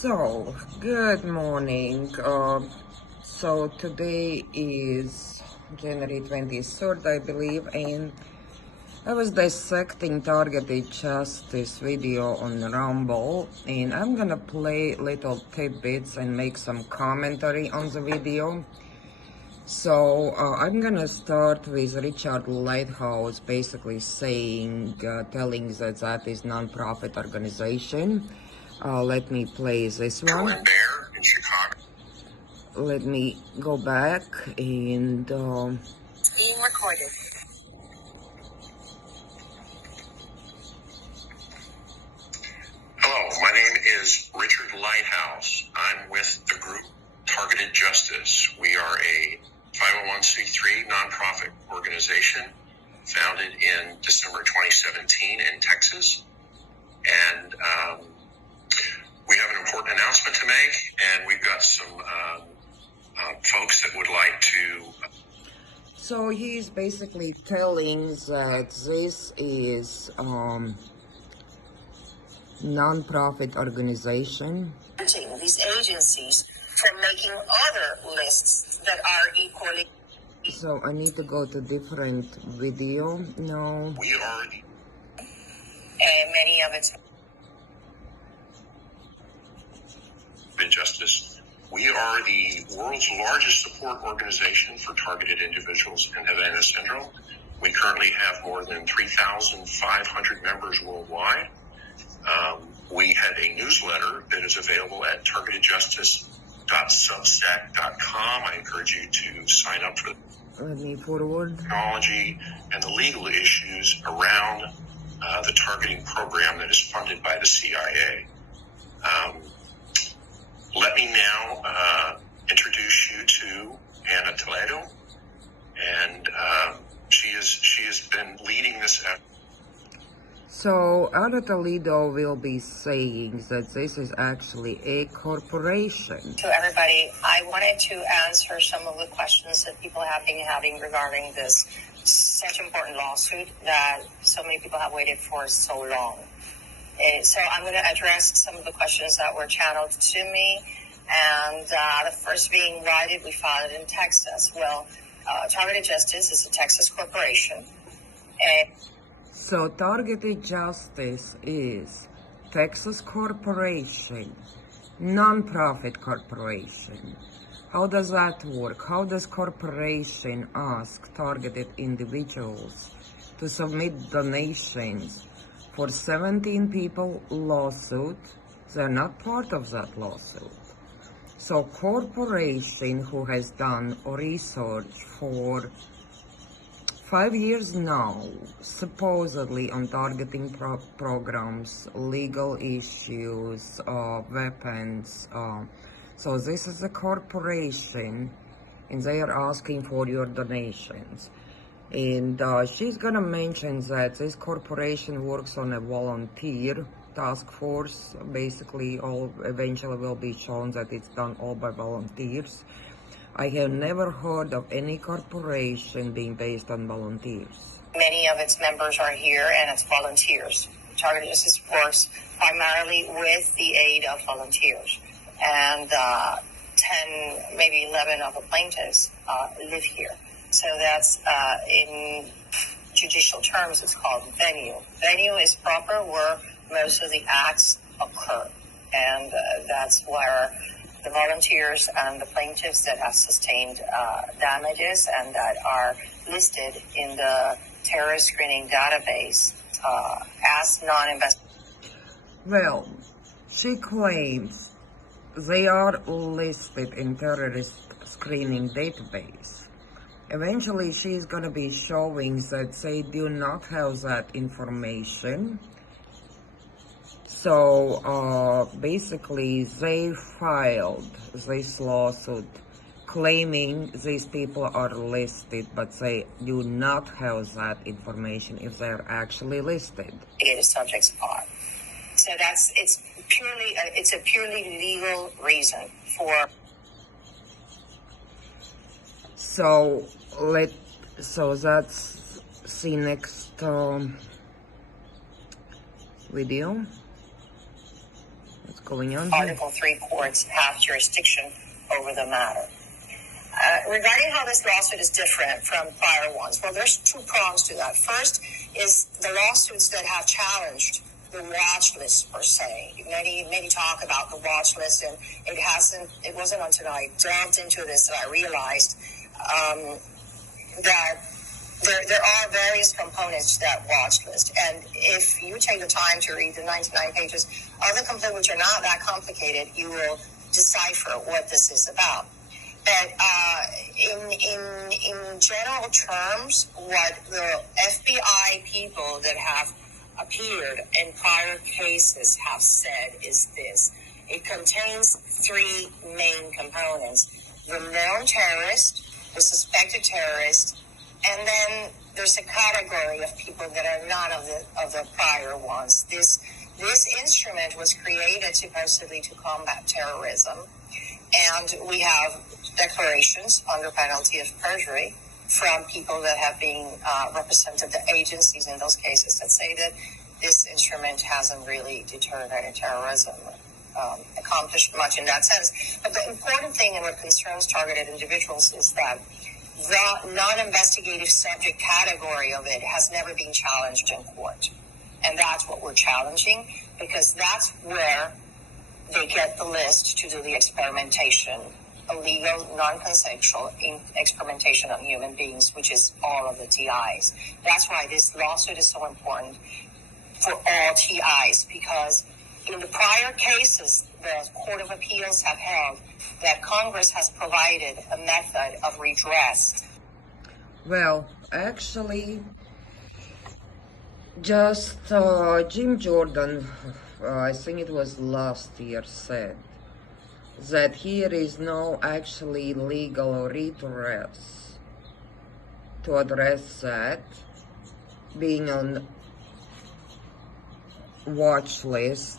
So, good morning. So today is January 23rd, I believe, and I was dissecting targeted justice video on Rumble, and I'm gonna play little tidbits and make some commentary on the video. So I'm gonna start with Richard Lighthouse basically saying, telling that is non-profit organization. Let me play this one. In Chicago. Let me go back and being recorded. Hello, my name is Richard Lighthouse. I'm with the group Targeted Justice. We are a 501c3 nonprofit organization founded in December 2017 in Texas. And we have an important announcement to make, and we've got some folks that would like to... So he's basically telling that this is non-profit organization. These agencies from making other lists that are equally... So I need to go to different video now. We are... many of its... Justice. We are the world's largest support organization for targeted individuals in Havana syndrome. We currently have more than 3,500 members worldwide. We have a newsletter that is available at targetedjustice.substack.com. I encourage you to sign up for Let me forward. Technology and the legal issues around the targeting program that is funded by the CIA. Let me now introduce you to Anna Toledo, and she has been leading this effort. So Anna Toledo will be saying that this is actually a corporation. To everybody, I wanted to answer some of the questions that people have been having regarding this such important lawsuit that so many people have waited for so long. So I'm going to address some of the questions that were channeled to me. And the first being, why did we file it in Texas? Well, Targeted Justice is a Texas corporation. So Targeted Justice is Texas corporation, non-profit corporation. How does that work? How does corporation ask targeted individuals to submit donations for 17 people lawsuit? They're not part of that lawsuit. So corporation who has done research for 5 years now, supposedly on targeting programs, legal issues, weapons. So this is a corporation, and they are asking for your donations. And she's gonna mention that this corporation works on a volunteer task force. Basically, all eventually will be shown that it's done all by volunteers. I have never heard of any corporation being based on volunteers. Many of its members are here, and it's volunteers. Targeted Justice works primarily with the aid of volunteers. And 10, maybe 11 of the plaintiffs live here. So that's, in judicial terms, it's called venue. Venue is proper where most of the acts occur. And that's where the volunteers and the plaintiffs that have sustained damages and that are listed in the terrorist screening database as non-investigative. Well, she claims they are listed in terrorist screening database. Eventually, she's going to be showing that they do not have that information. So basically, they filed this lawsuit claiming these people are listed, but they do not have that information if they're actually listed. Subjects are. So it's a purely legal reason for. So that's the next video. Let's going on here? Article 3 courts have jurisdiction over the matter. Regarding how this lawsuit is different from prior ones, well, there's two prongs to that. First is the lawsuits that have challenged the watch list per se. Many talk about the watch list, and it wasn't until I delved into this that I realized that there are various components to that watch list. And if you take the time to read the 99 pages of the complaint, which are not that complicated, you will decipher what this is about. But in general terms, what the FBI people that have appeared in prior cases have said is this. It contains three main components: the known terrorist, the suspected terrorist, and then there's a category of people that are not of the prior ones. This instrument was created supposedly to combat terrorism, and we have declarations under penalty of perjury from people that have been represented, the agencies in those cases, that say that this instrument hasn't really deterred any terrorism, accomplished much in that sense. But the important thing and what concerns targeted individuals is that the non-investigative subject category of it has never been challenged in court. And that's what we're challenging, because that's where they get the list to do the experimentation, illegal, non-consensual experimentation on human beings, which is all of the TIs. That's why this lawsuit is so important for all TIs, because in the prior cases, the Court of Appeals have held that Congress has provided a method of redress. Well, actually, just Jim Jordan, I think it was last year, said that here is no actually legal redress to address that, being on watch list.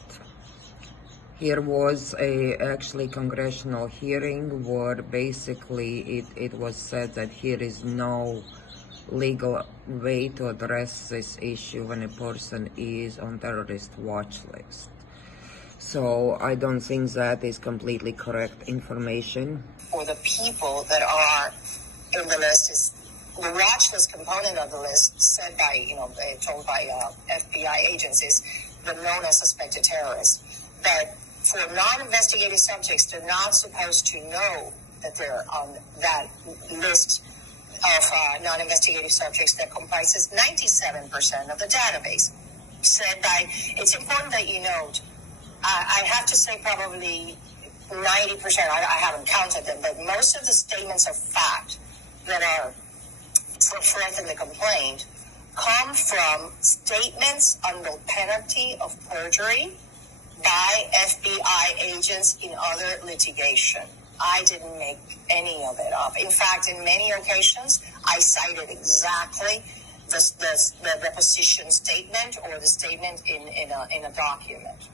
Here was a actually congressional hearing where basically it was said that here is no legal way to address this issue when a person is on terrorist watch list. So I don't think that is completely correct information. For the people that are in the list, is the watch list component of the list said by, told by FBI agencies, the known as suspected terrorists. But for non-investigative subjects, they're not supposed to know that they're on that list of non-investigative subjects that comprises 97% of the database. It's important that you note, I have to say probably 90%, I haven't counted them, but most of the statements of fact that are set forth in the complaint come from statements under penalty of perjury by FBI agents in other litigation. I didn't make any of it up. In fact, in many occasions, I cited exactly the deposition statement or the statement in a document.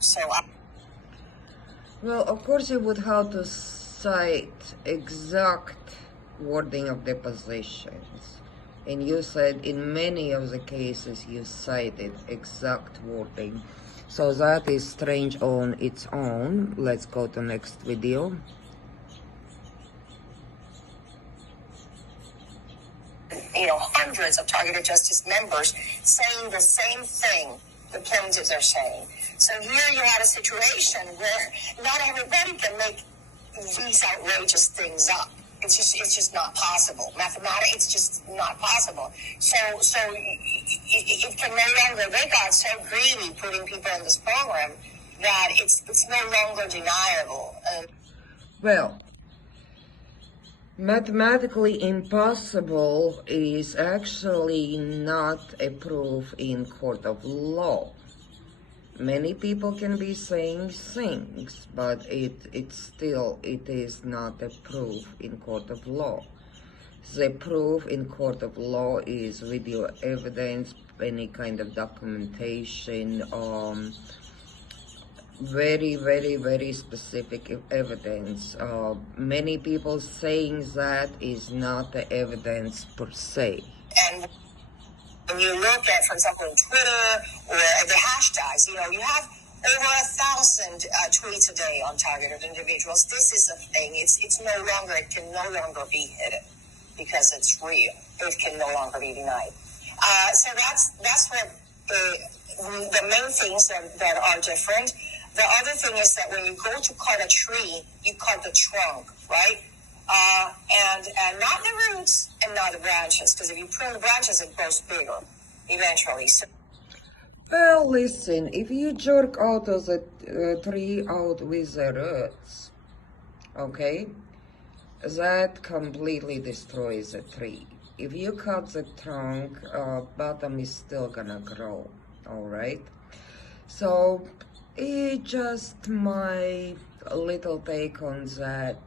Well, of course you would have to cite exact wording of depositions. And you said in many of the cases you cited exact wording. So that is strange on its own. Let's go to next video. Hundreds of targeted justice members saying the same thing the plaintiffs are saying. So here you had a situation where not everybody can make these outrageous things up. It's just not possible. Mathematics, it's just not possible. So it can no longer, they got so greedy putting people in this program that it's no longer deniable. Well, mathematically impossible is actually not a proof in court of law. Many people can be saying things, but it is not a proof in court of law. The proof in court of law is video evidence, any kind of documentation, very, very, very specific evidence. Many people saying that is not the evidence per se. And when you look at, for example, in Twitter or the hashtags, you have over 1,000 tweets a day on targeted individuals. This is a thing. It's no longer. It can no longer be hidden because it's real. It can no longer be denied. So that's what the main things that are different. The other thing is that when you go to cut a tree, you cut the trunk, right? And not the roots and not the branches, because if you prune the branches, it grows bigger eventually. So, well, listen, if you jerk out of the tree out with the roots, okay, that completely destroys the tree. If you cut the trunk, bottom is still gonna grow, alright? So, it's just my little take on that.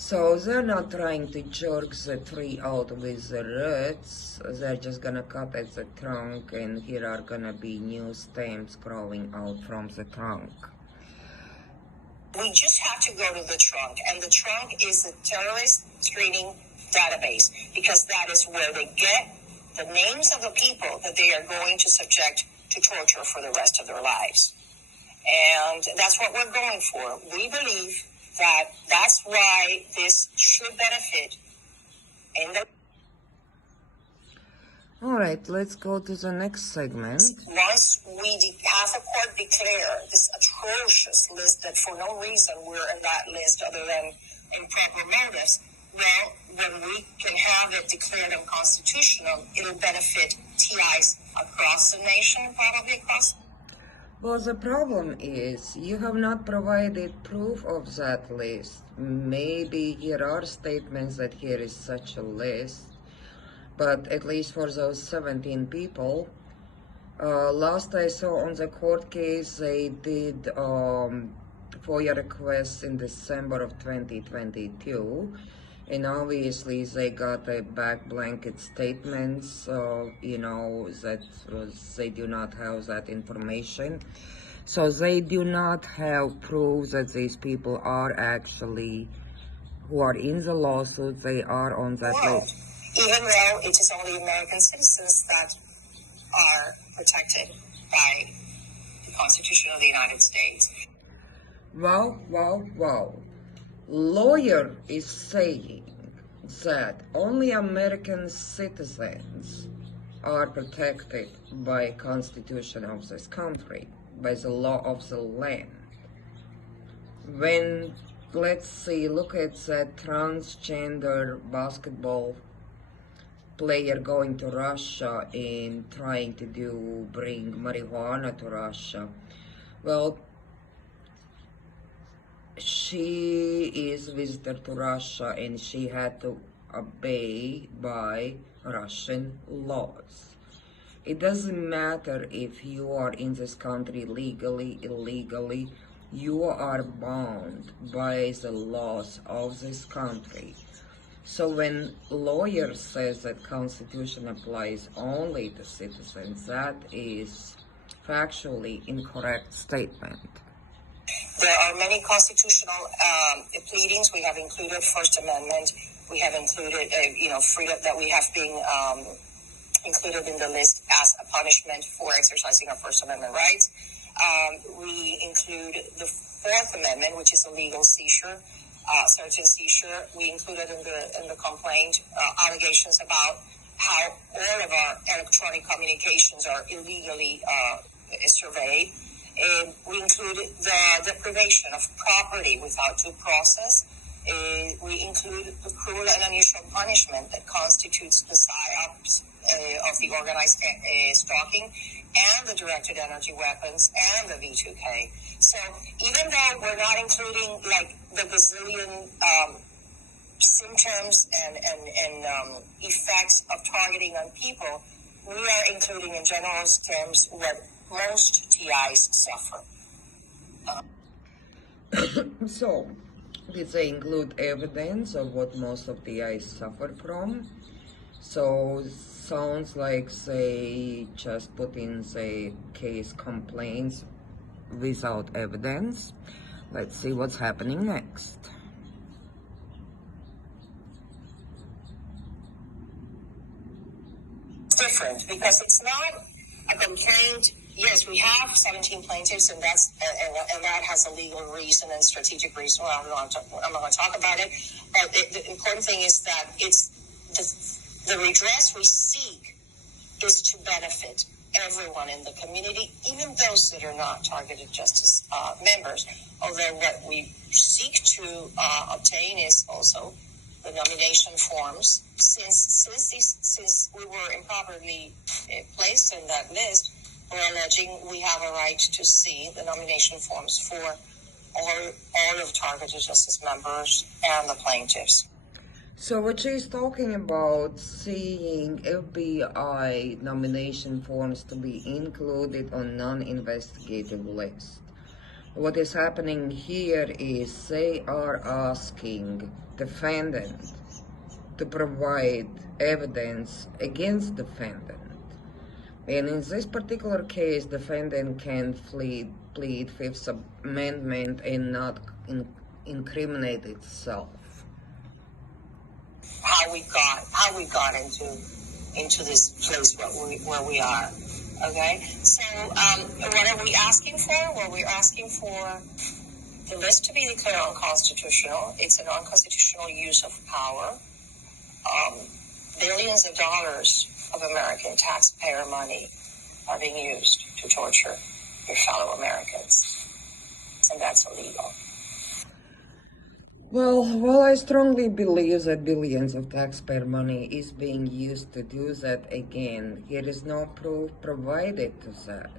So they're not trying to jerk the tree out with the roots, they're just gonna cut at the trunk, and here are gonna be new stems growing out from the trunk. We just have to go to the trunk, and the trunk is the terrorist screening database, because that is where they get the names of the people that they are going to subject to torture for the rest of their lives. And that's what we're going for. We believe that that's why this should benefit in the... Alright, let's go to the next segment. Once we have a court declare this atrocious list that for no reason we're in that list other than improper motives, well, when we can have it declared unconstitutional, it'll benefit TIs across the nation, probably across. Well, the problem is you have not provided proof of that list. Maybe here are statements that here is such a list, but at least for those 17 people, last I saw on the court case, they did FOIA requests in December of 2022, and obviously they got a back blanket statements, you know, that they do not have that information. So they do not have proof that these people are actually, who are in the lawsuit, they are on that list. Even though it is only American citizens that are protected by the Constitution of the United States. Wow. Lawyer is saying that only American citizens are protected by Constitution of this country, by the law of the land. When, let's see, look at that transgender basketball player going to Russia and trying to bring marijuana to Russia. Well, she is visitor to Russia and she had to obey by Russian laws. It doesn't matter if you are in this country legally, illegally, you are bound by the laws of this country. So when lawyer says that Constitution applies only to citizens, that is factually incorrect statement. There are many constitutional pleadings. We have included First Amendment. We have included, freedom that we have been included in the list as a punishment for exercising our First Amendment rights. We include the Fourth Amendment, which is a legal seizure. Search and seizure. We included in the complaint allegations about how all of our electronic communications are illegally surveyed. We include the deprivation of property without due process. We include the cruel and unusual punishment that constitutes the psyops of the organized stalking, and the directed energy weapons, and the V2K. So even though we're not including like the bazillion symptoms and effects of targeting on people, we are including in general terms what most TIs suffer. So, did they include evidence of what most of TIs suffer from? So, sounds like they just put in the case complaints without evidence. Let's see what's happening next. It's different because it's not a complaint yes, we have 17 plaintiffs, and that has a legal reason and strategic reason. Well, I'm not going to talk about it. But the important thing is that it's the redress we seek is to benefit everyone in the community, even those that are not targeted justice members. Although what we seek to obtain is also the nomination forms. Since we were improperly placed in that list, we're alleging we have a right to see the nomination forms for all of targeted justice members and the plaintiffs. So what she's talking about, seeing FBI nomination forms to be included on non-investigative list. What is happening here is they are asking defendant to provide evidence against defendant. And in this particular case, defendant can plead Fifth Amendment and not incriminate itself. How we got into this place where we are. Okay, so what are we asking for? Well, we're asking for the list to be declared unconstitutional. It's an unconstitutional use of power. Billions of dollars of American taxpayer money are being used to torture your fellow Americans, and that's illegal. Well, I strongly believe that billions of taxpayer money is being used to do that again. There is no proof provided to that.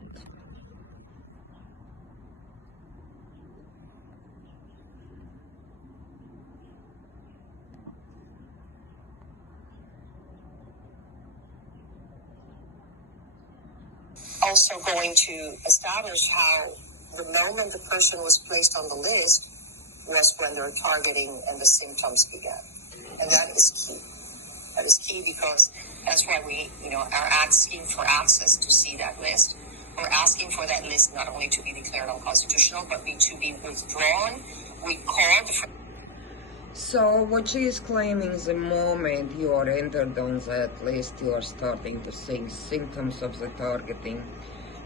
Also going to establish how the moment the person was placed on the list was when their targeting and the symptoms began. And that is key. That is key because that's why we, are asking for access to see that list. We're asking for that list not only to be declared unconstitutional, but to be withdrawn. We called for... So what she is claiming is the moment you are entered on that list, you are starting to see symptoms of the targeting,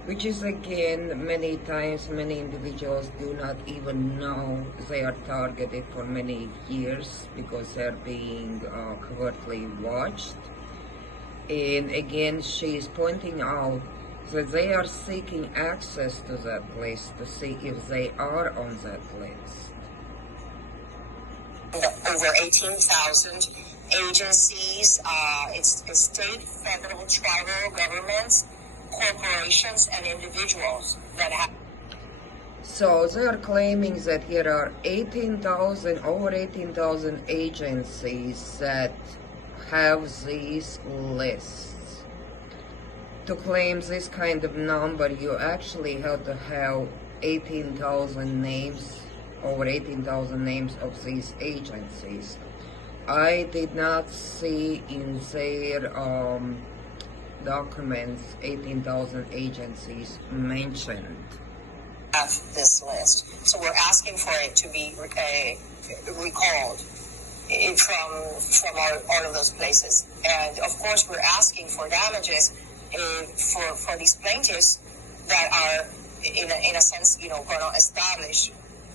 which is again, many times, many individuals do not even know they are targeted for many years because they're being covertly watched. And again, she is pointing out that they are seeking access to that list to see if they are on that list. Over 18,000 agencies, it's state, federal, tribal governments, corporations, and individuals that have. So they are claiming that here are over 18,000 agencies that have these lists. To claim this kind of number, you actually have to have 18,000 names, over 18,000 names of these agencies. I did not see in their documents 18,000 agencies mentioned. Have this list, so we're asking for it to be recalled from all of those places, and of course we're asking for damages for these plaintiffs that are in a sense going to establish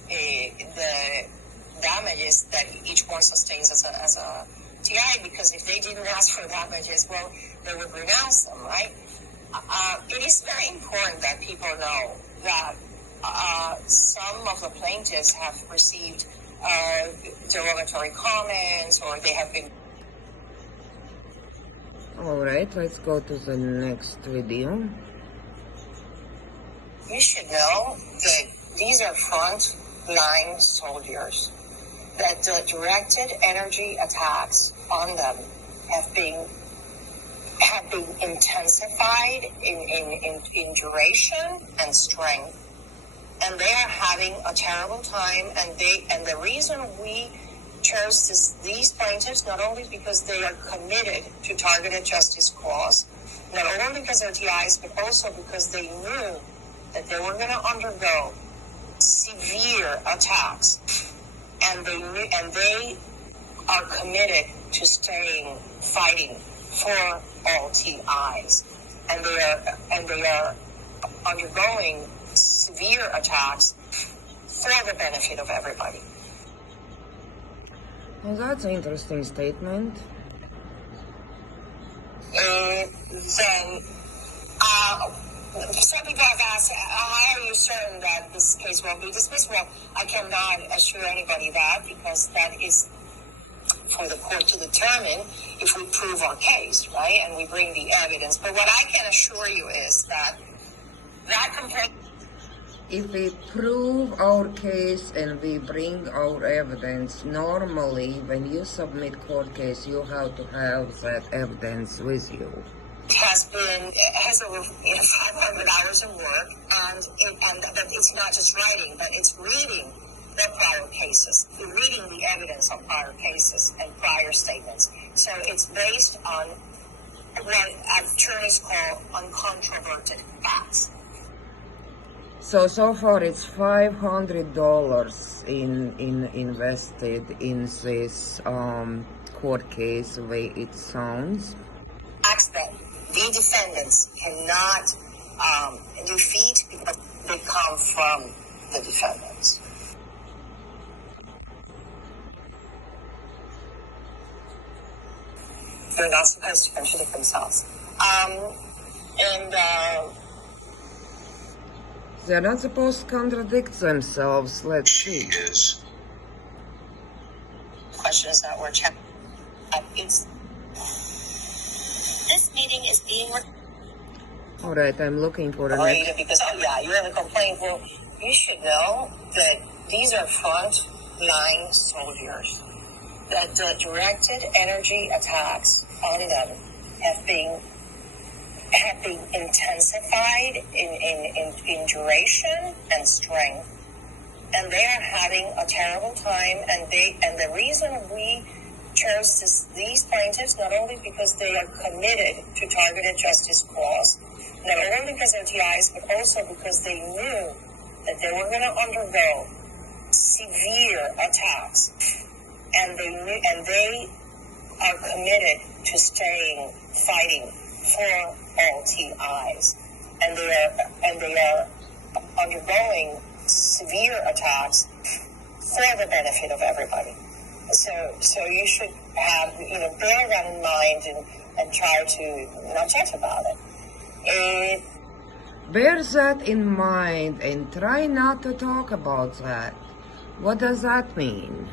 the damages that each one sustains as a TI, because if they didn't ask for damages, well, they would renounce them, right? It is very important that people know that some of the plaintiffs have received derogatory comments, or they have been... Alright, let's go to the next video. You should know that these are front-line soldiers, that the directed energy attacks on them have been intensified in duration and strength, and they are having a terrible time. And the reason we chose these plaintiffs, not only because they are committed to targeted justice cause, not only because they're TIs, but also because they knew that they were going to undergo severe attacks, and they are committed to fighting for all TIs, and they are undergoing severe attacks for the benefit of everybody. Well, that's an interesting statement. Then, some people have asked, how are you certain that this case won't be dismissed? Well, I cannot assure anybody that, because that is for the court to determine if we prove our case, right? And we bring the evidence. But what I can assure you is that complaint... If we prove our case and we bring our evidence, normally when you submit court case, you have to have that evidence with you. Has over 500 hours of work, but it's not just writing, but it's reading the prior cases, reading the evidence on prior cases and prior statements. So it's based on what attorneys call uncontroverted facts. So far it's $500 invested in this court case, the way it sounds. Facts that the defendants cannot defeat because they come from the defendants. They're not supposed to contradict themselves. They're not supposed to contradict themselves. Let's see. Questions that were checked. This meeting is being recorded. All right, I'm looking for the next. Because, you have a complaint. Well, you should know that these are front-line soldiers. That the directed energy attacks on them have been intensified in duration and strength, and they are having a terrible time. And the reason we chose these plaintiffs, not only because they are committed to targeted justice cause, not only because they're TIs, but also because they knew that they were going to undergo severe attacks, and they are committed to fighting for all TIs, and they are undergoing severe attacks for the benefit of everybody. So you should have, bear that in mind and try to not chat about it. Bear that in mind and try not to talk about that. What does that mean?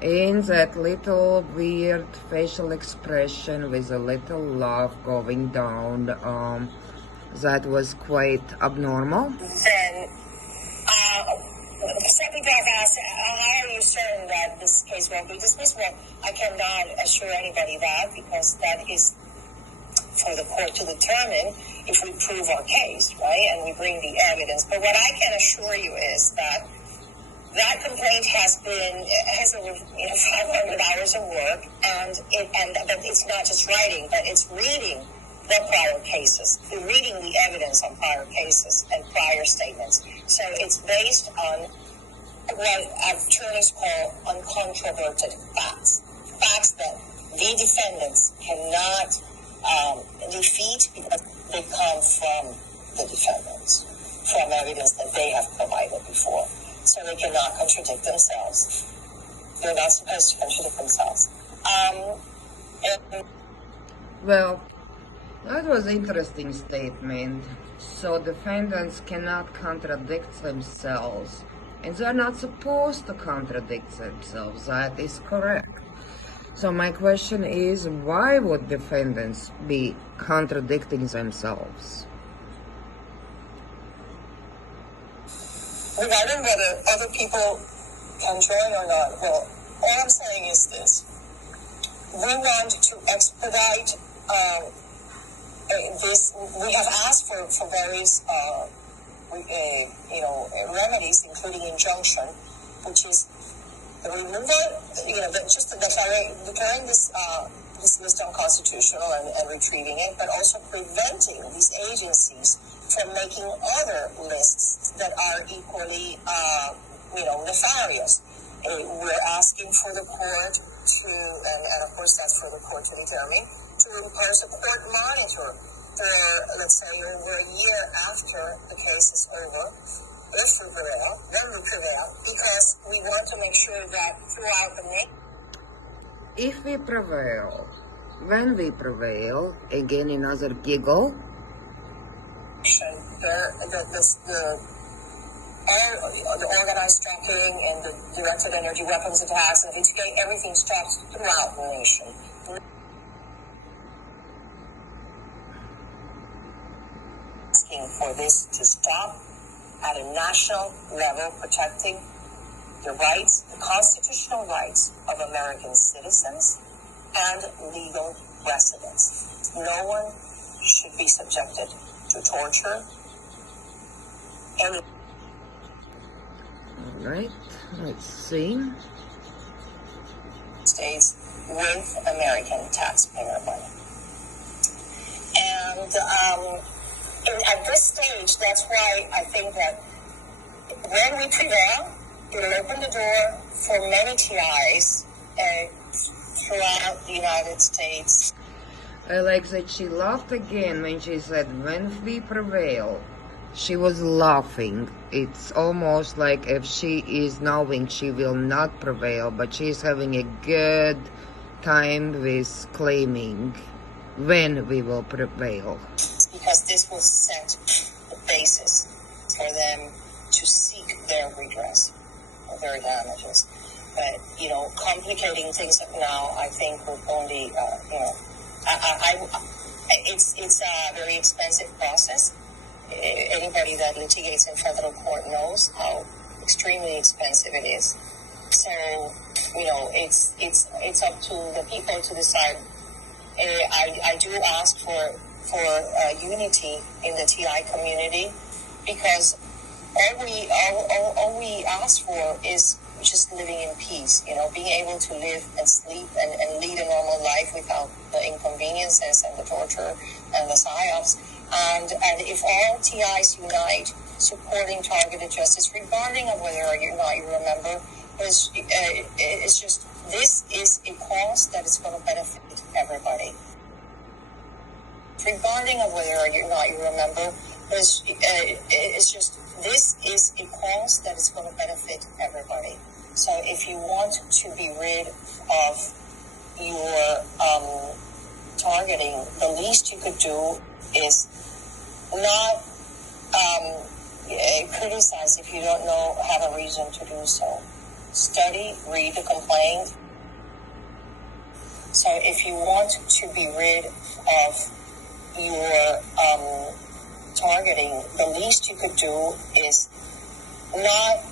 In that little weird facial expression with a little laugh going down, that was quite abnormal. Then, some people have asked, how are you certain that this case won't be dismissed? Well, I cannot assure anybody that, because that is for the court to determine if we prove our case, right? And we bring the evidence. But what I can assure you is that complaint has over 500 hours of work, but it's not just writing, but it's reading the prior cases, reading the evidence on prior cases and prior statements. So it's based on what attorneys call uncontroverted facts that the defendants cannot defeat because they come from the defendants, from evidence that they have provided before. So they cannot contradict themselves. They're not supposed to contradict themselves. Well, that was an interesting statement. So defendants cannot contradict themselves, and they're not supposed to contradict themselves. That is correct. So my question is, why would defendants be contradicting themselves? Regarding whether other people can join or not, well, all I'm saying is this. We want to expedite this. We have asked for various remedies, including injunction, which is the removal, just declaring this list unconstitutional and retrieving it, but also preventing these agencies from making other lists that are equally, nefarious. We're asking for the court to, and of course that's for the court to determine, to impose a court monitor for, let's say, over a year after the case is over, if we prevail, when we prevail, because we want to make sure that throughout the nation. If we prevail, when we prevail, again another giggle. The organized trafficking and the directed energy weapons attacks and everything stops throughout the nation. Asking for this to stop at a national level, protecting the rights, the constitutional rights of American citizens and legal residents. No one should be subjected to torture. All right, let's see. States with American taxpayer money. And at this stage, that's why I think that when we prevail, it'll open the door for many TIs throughout the United States. I like that she laughed again when she said, when we prevail. She was laughing. It's almost like if she is knowing she will not prevail, but she's having a good time with claiming when we will prevail. Because this will set the basis for them to seek their redress or their damages. But, complicating things now, I think will only, it's a very expensive process. Anybody that litigates in federal court knows how extremely expensive it is. So, it's up to the people to decide. I do ask for unity in the TI community, because all we ask for is just living in peace, being able to live and sleep and lead a normal life without the inconveniences and the torture and the psyops. And if all TIs unite supporting targeted justice, regarding of whether or not you remember, it's just, this is a cause that is going to benefit everybody. Regarding of whether or not you remember, it's just, this is a cause that is going to benefit everybody. So if you want to be rid of your targeting, the least you could do is not criticize if you don't have a reason to do so. Study, read the complaint. So if you want to be rid of your targeting, the least you could do is not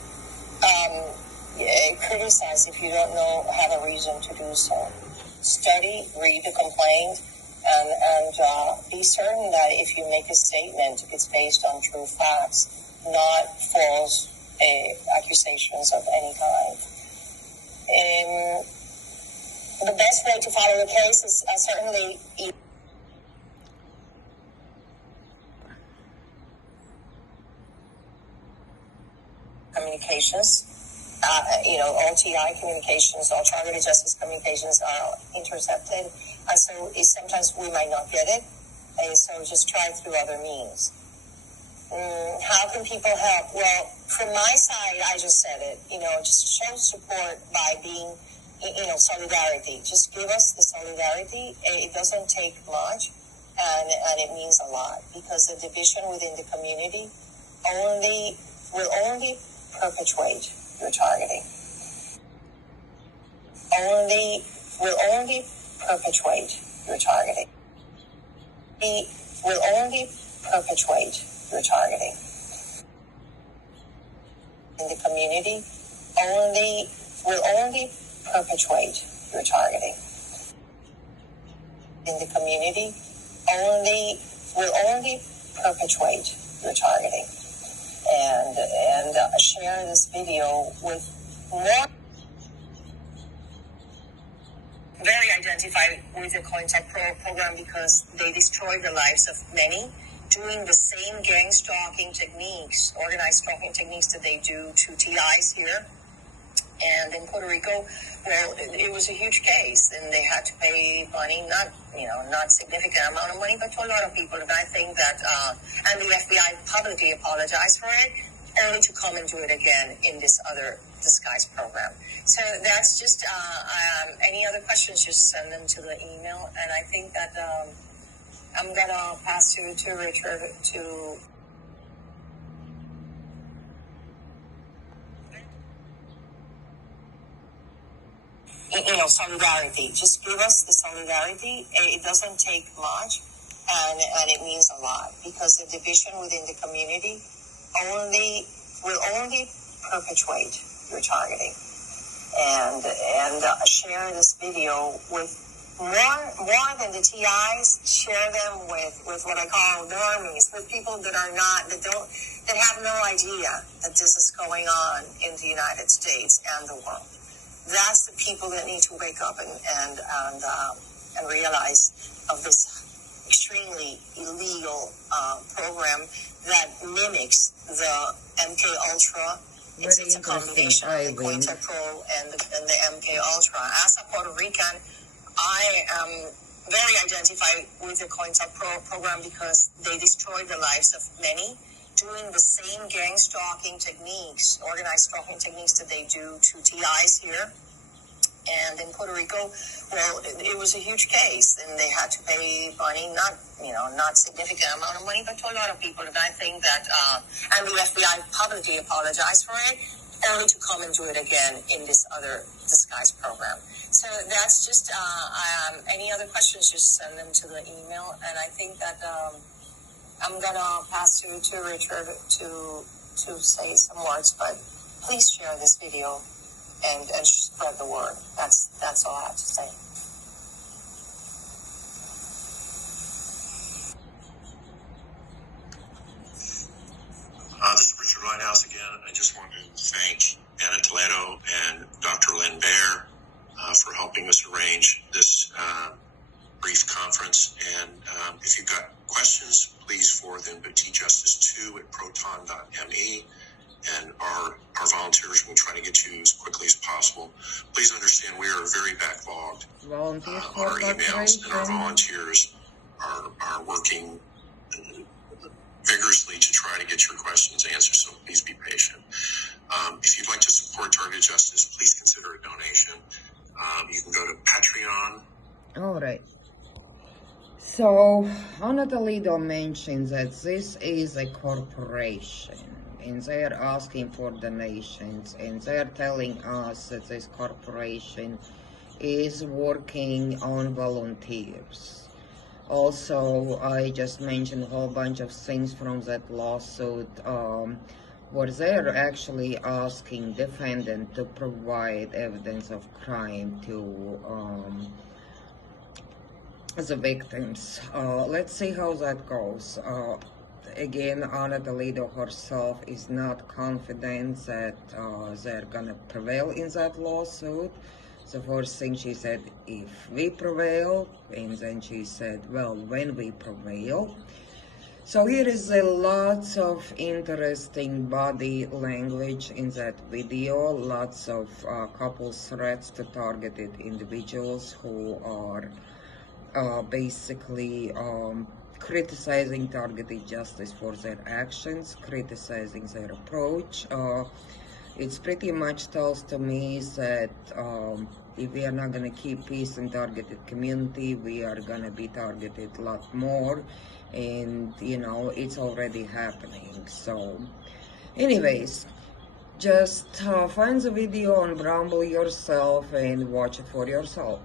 criticize if you don't have a reason to do so. Study, read the complaint, and be certain that if you make a statement, it's based on true facts, not false accusations of any kind. The best way to follow the case is certainly communications. All TI communications, all targeted justice communications are intercepted, and so sometimes we might not get it. So just try through other means. How can people help? Well, from my side, I just said it. Just show support by being, solidarity. Just give us the solidarity. It doesn't take much, and it means a lot, because the division within the community will only perpetuate your targeting. Will only perpetuate your targeting. Will only perpetuate your targeting. In the community, will only perpetuate your targeting. In the community, will only perpetuate your targeting. And share this video with more. Very identified with the COINTELPRO program because they destroy the lives of many, doing the same gang stalking techniques, organized stalking techniques that they do to TIs here. And in Puerto Rico, well, it was a huge case, and they had to pay money, not significant amount of money, but to a lot of people. And I think that, and the FBI publicly apologized for it, only to come and do it again in this other disguise program. So that's just, any other questions, just send them to the email. And I think that I'm going to pass you to Richard to... solidarity. Just give us the solidarity. It doesn't take much, and it means a lot, because the division within the community will only perpetuate your targeting. And share this video with more than the TIs. Share them with what I call normies, with people that have no idea that this is going on in the United States and the world. That's the people that need to wake up and realize of this extremely illegal program that mimics the MK Ultra. It's a combination of the COINTELPRO and the MK Ultra. As a Puerto Rican, I am very identified with the COINTELPRO program because they destroyed the lives of many, doing the same gang stalking techniques, organized stalking techniques that they do to TIs here. And in Puerto Rico, well, it was a huge case, and they had to pay money, not significant amount of money, but to a lot of people. And I think that, and the FBI publicly apologized for it, only to come and do it again in this other disguise program. So that's just, any other questions, just send them to the email. And I think that I'm going to pass you to Richard to say some words, but please share this video and spread the word. That's all I have to say. This is Richard Lighthouse again. I just want to thank Anna Toledo and Dr. Lynn Baer for helping us arrange this brief conference. And if you've got questions, please forward them to tjustice2@proton.me. And our volunteers will try to get you as quickly as possible. Please understand we are very backlogged on our emails, and our volunteers are working vigorously to try to get your questions answered, so please be patient. If you'd like to support Targeted Justice, please consider a donation. You can go to Patreon. All right. So, Ana Toledo mentions that this is a corporation, and they're asking for donations, and they're telling us that this corporation is working on volunteers. Also, I just mentioned a whole bunch of things from that lawsuit, where they're actually asking defendant to provide evidence of crime to the victims. Let's see how that goes. Again, Ana Toledo herself is not confident that they're gonna prevail in that lawsuit. The first thing she said, if we prevail, and then she said, well, when we prevail. So here is a lot of interesting body language in that video, lots of couple threats to targeted individuals who are basically criticizing Targeted Justice for their actions, criticizing their approach. It's pretty much tells to me that if we are not going to keep peace in targeted community, we are going to be targeted a lot more, and you know, it's already happening. So anyways, just find the video on Rumble yourself and watch it for yourself.